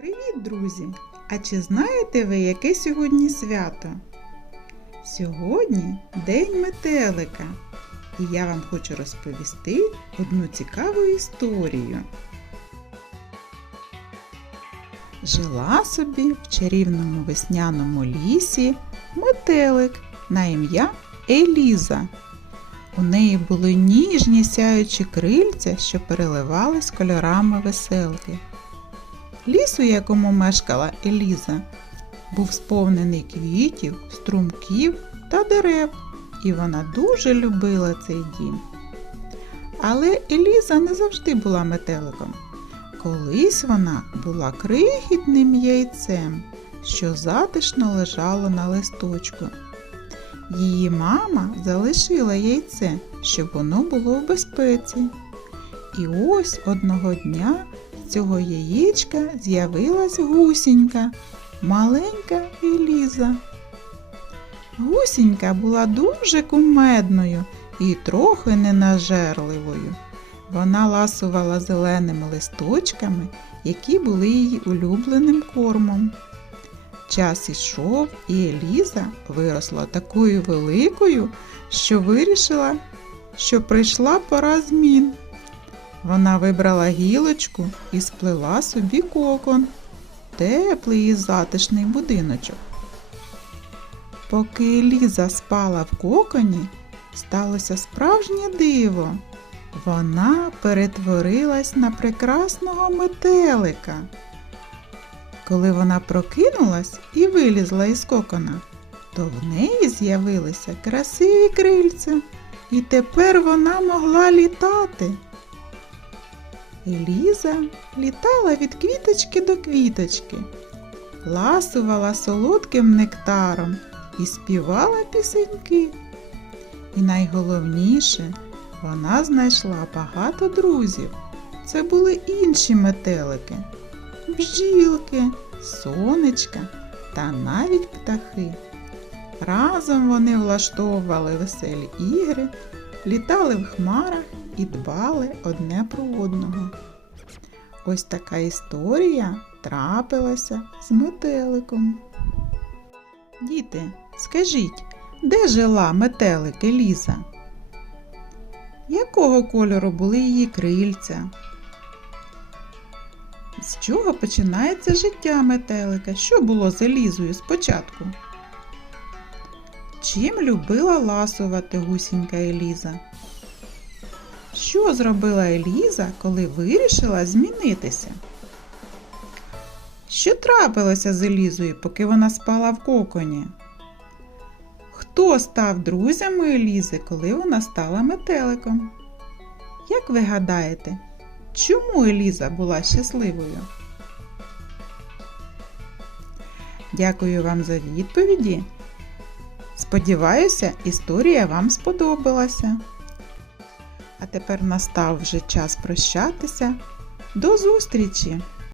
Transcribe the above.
Привіт, друзі! А чи знаєте ви, яке сьогодні свято? Сьогодні День метелика. І я вам хочу розповісти одну цікаву історію. Жила собі в чарівному весняному лісі метелик на ім'я Еліза. У неї були ніжні сяючі крильця, що переливались кольорами веселки. Ліс, у якому мешкала Еліза, був сповнений квітів, струмків та дерев, і вона дуже любила цей дім. Але Еліза не завжди була метеликом. Колись вона була крихітним яйцем, що затишно лежало на листочку. Її мама залишила яйце, щоб воно було в безпеці. І ось одного дня цього яєчка з'явилась гусінька, маленька Еліза. Гусінька була дуже кумедною і трохи ненажерливою. Вона ласувала зеленими листочками, які були її улюбленим кормом. Час ішов, і Еліза виросла такою великою, що вирішила, що прийшла пора змін. Вона вибрала гілочку і сплела собі кокон, теплий і затишний будиночок. Поки Еліза спала в коконі, сталося справжнє диво. Вона перетворилась на прекрасного метелика. Коли вона прокинулась і вилізла із кокона, то в неї з'явилися красиві крильця, і тепер вона могла літати. Еліза літала від квіточки до квіточки, ласувала солодким нектаром і співала пісеньки. І найголовніше, вона знайшла багато друзів. Це були інші метелики, бджілки, сонечка та навіть птахи. Разом вони влаштовували веселі ігри, літали в хмарах і дбали одне про одного. Ось така історія трапилася з метеликом. Діти, скажіть, де жила метелик Еліза? Якого кольору були її крильця? З чого починається життя метелика? Що було з Елізою спочатку? Чим любила ласувати гусінька Еліза? Що зробила Еліза, коли вирішила змінитися? Що трапилося з Елізою, поки вона спала в коконі? Хто став друзями Елізи, коли вона стала метеликом? Як ви гадаєте, чому Еліза була щасливою? Дякую вам за відповіді. Сподіваюся, історія вам сподобалася. А тепер настав вже час прощатися. До зустрічі!